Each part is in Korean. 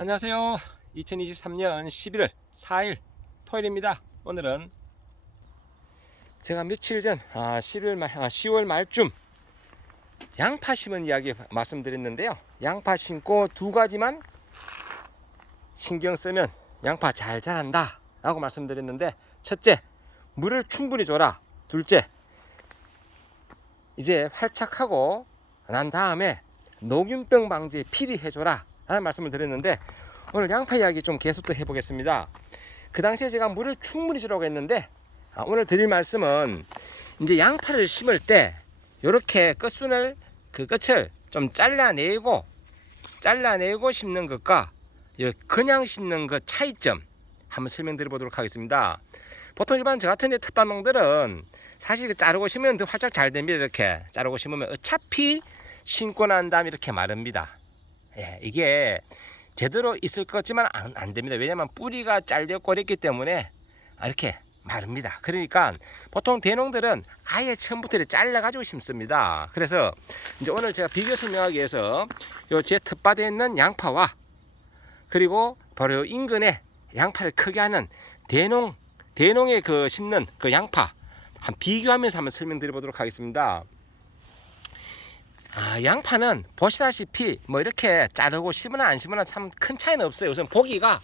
안녕하세요. 2023년 11월 4일 토요일입니다. 오늘은 제가 며칠 전 아, 11월 말, 아, 10월 말쯤 양파 심은 이야기 말씀드렸는데요. 양파 심고 두 가지만 신경 쓰면 양파 잘 자란다 라고 말씀드렸는데 첫째 물을 충분히 줘라 둘째 이제 활착하고 난 다음에 녹균병 방지에 필히 해줘라 라는 말씀을 드렸는데 오늘 양파 이야기 좀 계속 또 해보겠습니다 그 당시에 제가 물을 충분히 주라고 했는데 아, 오늘 드릴 말씀은 이제 양파를 심을 때 이렇게 끝순을 그 끝을 좀 잘라내고 잘라내고 심는 것과 이 그냥 심는 것 차이점 한번 설명드려 보도록 하겠습니다. 보통 일반 저 같은 데 특반농들은 사실 그 자르고 심으면 더 활짝 잘 됩니다. 이렇게 자르고 심으면 어차피 심고 난 다음에 이렇게 마릅니다. 예, 이게 제대로 있을 것 같지만 안, 안 됩니다. 왜냐면 뿌리가 그랬기 때문에 이렇게 마릅니다. 그러니까 보통 대농들은 아예 처음부터 잘라가지고 심습니다. 그래서 이제 오늘 제가 비교 설명하기 위해서 요 제 텃밭에 있는 양파와 그리고 바로 요 인근에 양파를 크게 하는 대농 대농에 그 심는 그 양파 한 비교하면서 한번 설명드려 보도록 하겠습니다. 아, 양파는 보시다시피 뭐 이렇게 자르고 심으나 안 심으나 참 큰 차이는 없어요. 우선 보기가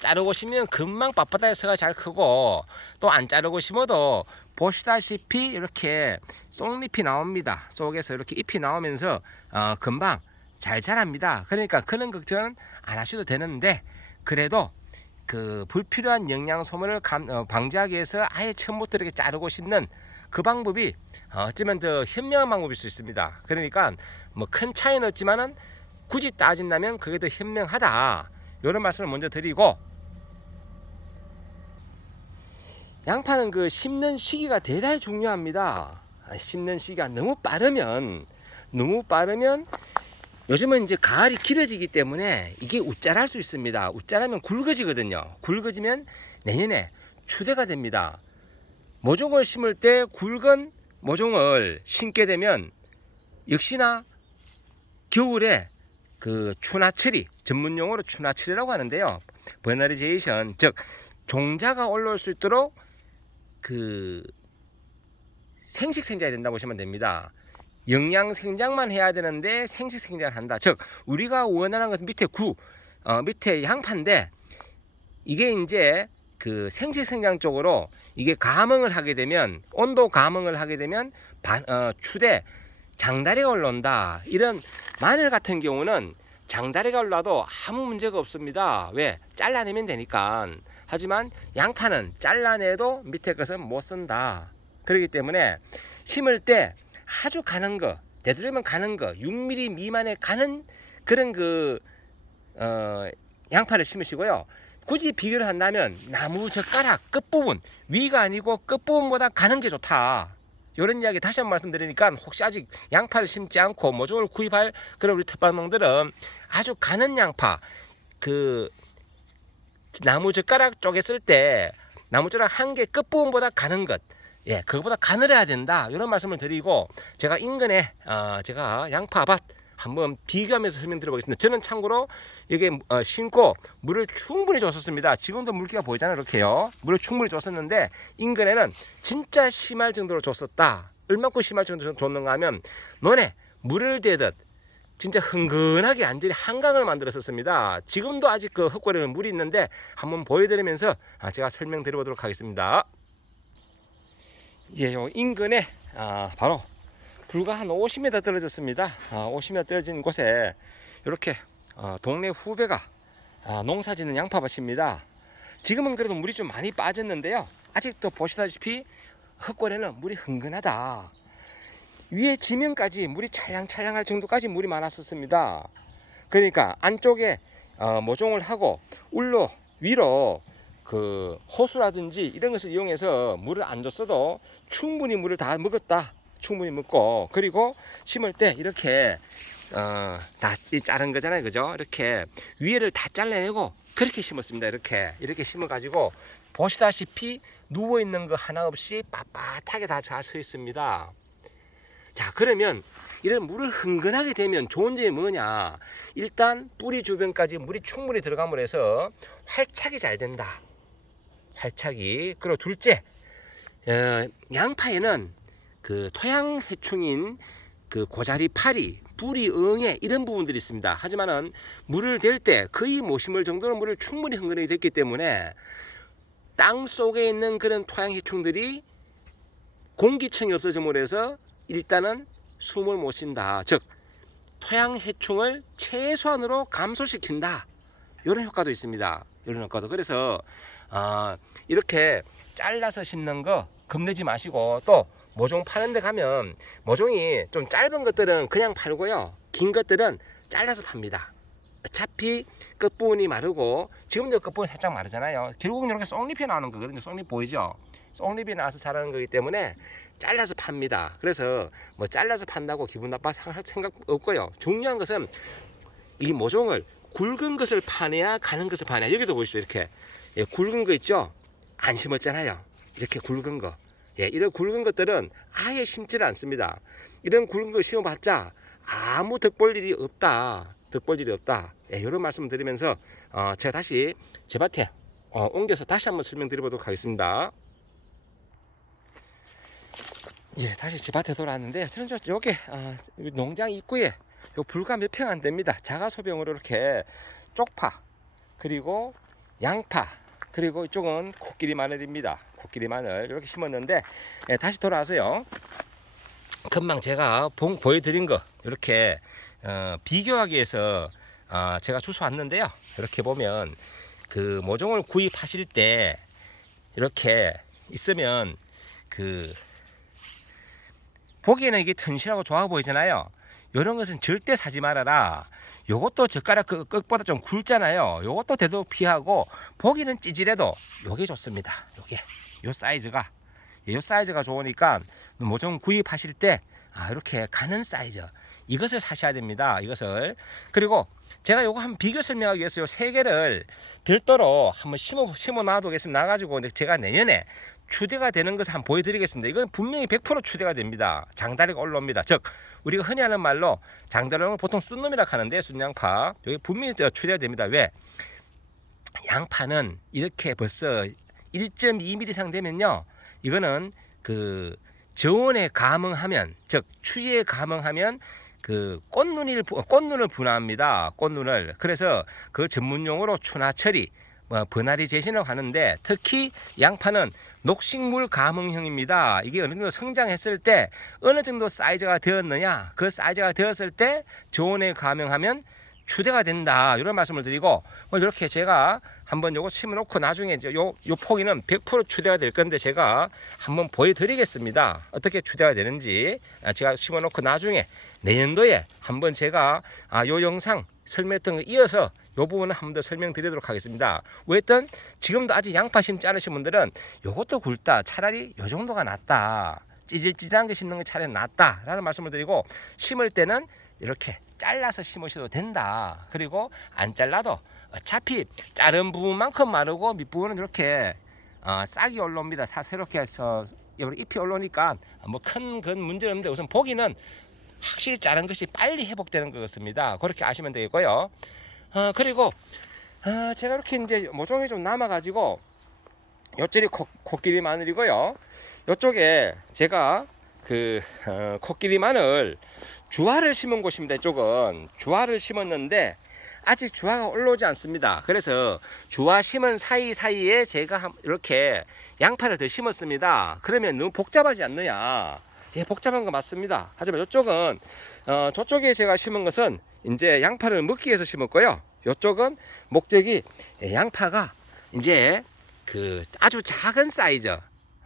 자르고 심으면 금방 빳빳하게 잘 크고 또 안 자르고 심어도 보시다시피 이렇게 쏙잎이 나옵니다. 속에서 이렇게 잎이 나오면서 어, 금방 잘 자랍니다. 그러니까 그런 걱정은 안 하셔도 되는데 그래도 그 불필요한 영양 소모를 감, 어, 방지하기 위해서 아예 처음부터 이렇게 자르고 심는 그 방법이 어, 어쩌면 더 현명한 방법일 수 있습니다. 그러니까 뭐 큰 차이는 없지만은 굳이 따진다면 그게 더 현명하다. 이런 말씀을 먼저 드리고 양파는 그 심는 시기가 대단히 중요합니다. 아, 심는 시기가 너무 빠르면 너무 빠르면 요즘은 이제 가을이 길어지기 때문에 이게 웃자랄 수 있습니다. 웃자라면 굵어지거든요. 굵어지면 내년에 추대가 됩니다. 모종을 심을 때 굵은 모종을 심게 되면 역시나 겨울에 그 추나철이 전문 용어로 추나철이라고 하는데요. 버너리제이션 즉 종자가 올라올 수 있도록 그 생식 생장이 된다고 보시면 됩니다. 영양 생장만 해야 되는데 생식 생장을 한다. 즉 우리가 원하는 것은 밑에 구 어, 밑에 양파인데 이게 이제 그 생식 생장 쪽으로 이게 감응을 하게 되면 온도 감응을 하게 되면 반, 어, 추대 장다리가 올라온다. 이런 마늘 같은 경우는 장다리가 올라도 아무 문제가 없습니다. 왜? 잘라내면 되니까. 하지만 양파는 잘라내도 밑에 것은 못 쓴다. 그렇기 때문에 심을 때 아주 가는 거, 되도록이면 가는 거, 6mm 미만에 가는 그런 그, 어, 양파를 심으시고요. 굳이 비교를 한다면 나무 젓가락 끝부분, 위가 아니고 끝부분보다 가는 게 좋다. 이런 이야기 다시 한번 말씀드리니까 혹시 아직 양파를 심지 않고 모종을 구입할 그런 우리 텃밭농들은 아주 가는 양파, 그, 나무 젓가락 쪼갰을 때 나무 젓가락 한 개 끝부분보다 가는 것, 예, 그거보다 가늘어야 된다. 이런 말씀을 드리고 제가 인근에 어, 제가 양파밭 한번 비교하면서 설명드려보겠습니다. 저는 참고로 여기 어, 심고 물을 충분히 줬었습니다. 지금도 물기가 보이잖아요. 이렇게요. 물을 충분히 줬었는데 인근에는 진짜 심할 정도로 줬었다. 얼마큼 심할 정도로 줬는가 하면 논에 물을 대듯 진짜 흥건하게 완전히 한강을 만들었었습니다. 지금도 아직 그 흙고리는 물이 있는데 한번 보여드리면서 아, 제가 설명드려보도록 하겠습니다. 예, 요 인근에 아, 바로 불과 한 50m 떨어졌습니다. 아, 50m 떨어진 곳에 이렇게 어, 동네 후배가 아, 농사 짓는 양파밭입니다. 지금은 그래도 물이 좀 많이 빠졌는데요. 아직도 보시다시피 흙골에는 물이 흥건하다. 위에 지면까지 물이 찰랑찰랑할 정도까지 물이 많았었습니다. 그러니까 안쪽에 어, 모종을 하고 울로 위로 그 호수라든지 이런 것을 이용해서 물을 안 줬어도 충분히 물을 다 먹었다. 충분히 먹고 그리고 심을 때 이렇게 어다 자른 거잖아요. 그죠? 이렇게 위에를 다 잘라내고 그렇게 심었습니다. 이렇게 이렇게 심어 가지고 보시다시피 누워 있는 거 하나 없이 빳빳하게 다 잘 서 있습니다. 자 그러면 이런 물을 흥건하게 되면 좋은 점이 뭐냐 일단 뿌리 주변까지 물이 충분히 들어감으로 해서 활착이 잘 된다 활착이 그리고 둘째 어, 양파에는 그 토양 해충인 그 고자리 파리 뿌리 응애 이런 부분들이 있습니다 하지만은 물을 댈 때 거의 못 심을 정도로 물을 충분히 흥건하게 됐기 때문에 땅 속에 있는 그런 토양 해충들이 공기층이 없어짐으로 해서 일단은 숨을 못 쉰다. 즉 토양 해충을 최소한으로 감소시킨다. 이런 효과도 있습니다. 이런 효과도 그래서 아, 이렇게 잘라서 심는 거 겁내지 마시고 또 모종 파는 데 가면 모종이 좀 짧은 것들은 그냥 팔고요. 긴 것들은 잘라서 팝니다. 어차피 끝부분이 마르고 지금도 끝부분이 살짝 마르잖아요. 결국은 이렇게 쏙잎이 나오는 거거든요. 쏙잎 보이죠? 쏙잎이 나서 자라는 거기 때문에 잘라서 팝니다. 그래서 뭐 잘라서 판다고 기분 나빠 할 생각 없고요. 중요한 것은 이 모종을 굵은 것을 파내야 가는 것을 파내야 여기도 보이시죠 이렇게 예, 굵은 거 있죠 안 심었잖아요 이렇게 굵은 거 예, 이런 굵은 것들은 아예 심지를 않습니다. 이런 굵은 거 심어봤자 아무 득볼 일이 없다 득볼 일이 없다. 예, 이런 말씀을 드리면서 어, 제가 다시 제 밭에 어, 옮겨서 다시 한번 설명드려보도록 하겠습니다. 예, 다시 집 밭에 돌아왔는데 저는 저 여기 아, 여기 농장 입구에 요 불과 몇 평 안 됩니다. 자가 소병으로 이렇게 쪽파 그리고 양파 그리고 이쪽은 코끼리 마늘입니다. 코끼리 마늘 이렇게 심었는데 예, 다시 돌아와서요. 금방 제가 봉 보여드린 거 이렇게 어, 비교하기 위해서 어, 제가 주워 왔는데요. 이렇게 보면 그 모종을 구입하실 때 이렇게 있으면 그 보기에는 이게 튼실하고 좋아 보이잖아요. 이런 것은 절대 사지 말아라. 요것도 젓가락 그 끝보다 좀 굵잖아요. 요것도 대도 피하고 보기는 찌질해도 요게 좋습니다. 요게 요 사이즈가 요 사이즈가 좋으니까 모종 구입하실 때 아, 이렇게 가는 사이즈 이것을 사셔야 됩니다. 이것을 그리고 제가 요거 한번 비교 설명하기 위해서 요 세 개를 별도로 한번 심어 심어 놔두겠습니다. 나가지고 제가 내년에 추대가 되는 것을 한번 보여드리겠습니다. 이건 분명히 100% 추대가 됩니다. 장다리가 올라옵니다. 즉 우리가 흔히 하는 말로 장다리는 보통 쑥놈이라 하는데 순양파 여기 분명히 저 추대가 됩니다. 왜? 양파는 이렇게 벌써 1.2mm 이상 되면요. 이거는 그 저온에 감응하면 즉 추위에 감응하면 그 꽃눈을 부- 꽃눈을 분화합니다. 꽃눈을 그래서 그 전문 용어로 추나 처리 뭐 분할이 제신을 하는데 특히 양파는 녹식물 감응형입니다. 이게 어느 정도 성장했을 때 어느 정도 사이즈가 되었느냐 그 사이즈가 되었을 때 저온에 감응하면 추대가 된다. 이런 말씀을 드리고 뭐 이렇게 제가 한번 요거 심어놓고 나중에 이제 요, 요 포기는 100% 추대가 될 건데 제가 한번 보여드리겠습니다. 어떻게 추대가 되는지. 아, 제가 심어놓고 나중에 내년도에 한번 제가 아, 요 영상 설명했던 거 이어서 요 부분은 한번 더 설명드리도록 하겠습니다. 왜든 지금도 아직 양파 심지 않으신 분들은 요것도 굵다. 차라리 요 정도가 낫다 찌질찌질한 거 심는 게 차라리 낫다 라는 말씀을 드리고 심을 때는 이렇게 잘라서 심으셔도 된다. 그리고 안 잘라도 어차피 자른 부분만큼 마르고 밑부분은 이렇게 어, 싹이 올라옵니다. 사 새롭게 해서 잎이 올라오니까 뭐 큰 건 문제는 없는데 우선 보기는 확실히 자른 것이 빨리 회복되는 것 같습니다. 그렇게 아시면 되겠고요. 어, 그리고 어, 제가 이렇게 이제 모종이 좀 남아가지고 코, 코끼리 마늘이고요. 요쪽에 제가 그 어, 코끼리 마늘 주화를 심은 곳입니다. 이쪽은 주화를 심었는데 아직 주화가 올라오지 않습니다. 그래서 주화 심은 사이 사이에 제가 한- 이렇게 양파를 더 심었습니다. 그러면 너무 복잡하지 않느냐? 예, 복잡한 거 맞습니다. 하지만 이쪽은 어, 저쪽에 제가 심은 것은 이제 양파를 먹기 위해서 심었고요. 이쪽은 목적이 예, 양파가 이제 그 아주 작은 사이즈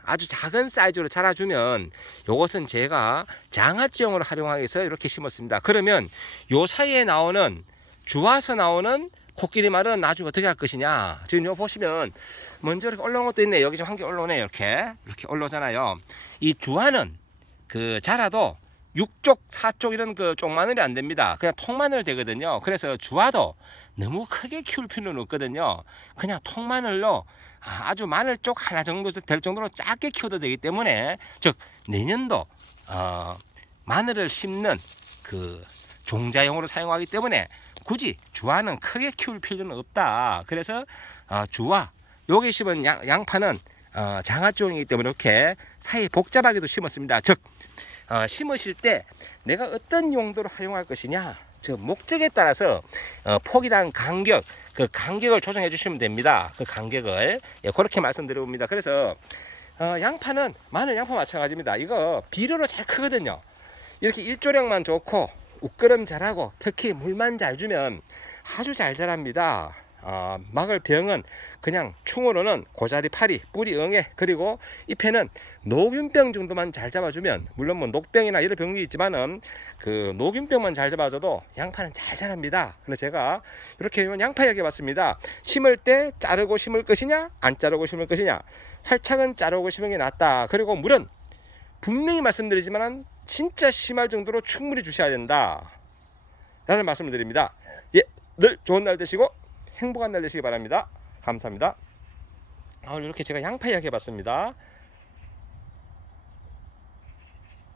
아주 작은 사이즈로 자라주면 요것은 제가 장아찌용으로 활용하기 위해서 이렇게 심었습니다. 그러면 요 사이에 나오는 주와서 나오는 코끼리 말은 나중에 어떻게 할 것이냐. 지금 요 보시면 먼저 이렇게 올라온 것도 있네. 여기 좀 한 개 올라오네. 이렇게. 이렇게 올라오잖아요. 이 주화는 그 자라도 육쪽, 사쪽 이런 그 쪽마늘이 안 됩니다. 그냥 통마늘 되거든요. 그래서 주화도 너무 크게 키울 필요는 없거든요. 그냥 통마늘로 아, 아주 마늘 쪽 하나 정도 될 정도로 작게 키워도 되기 때문에 즉 내년도 어, 마늘을 심는 그 종자용으로 사용하기 때문에 굳이 주화는 크게 키울 필요는 없다. 그래서 어, 주화 여기 심은 양, 양파는 어, 장화종이기 때문에 이렇게 사이 복잡하게도 심었습니다. 즉 어, 심으실 때 내가 어떤 용도로 활용할 것이냐 저 목적에 따라서 어, 폭이랑 간격 그 간격을 조정해 주시면 됩니다. 그 간격을 예, 그렇게 말씀드려 봅니다. 그래서 어, 양파는 마늘 양파 마찬가지입니다. 이거 비료로 잘 크거든요. 이렇게 일조량만 좋고 우끄름 잘하고 특히 물만 잘 주면 아주 잘 자랍니다. 어, 막을 병은 그냥 충으로는 고자리 파리, 뿌리 응애 그리고 잎에는 녹균병 정도만 잘 잡아주면 물론 뭐 녹병이나 이런 병이 있지만은 그 녹균병만 잘 잡아줘도 양파는 잘 자랍니다. 그래서 제가 이렇게 양파 이야기 해봤습니다. 심을 때 자르고 심을 것이냐 안 자르고 심을 것이냐 활착은 자르고 심는 게 낫다. 그리고 물은 분명히 말씀드리지만 진짜 심할 정도로 충분히 주셔야 된다. 라는 말씀을 드립니다. 예, 늘 좋은 날 되시고 행복한 날 되시기 바랍니다. 감사합니다. 아, 오늘 이렇게 제가 양파 이야기 해봤습니다.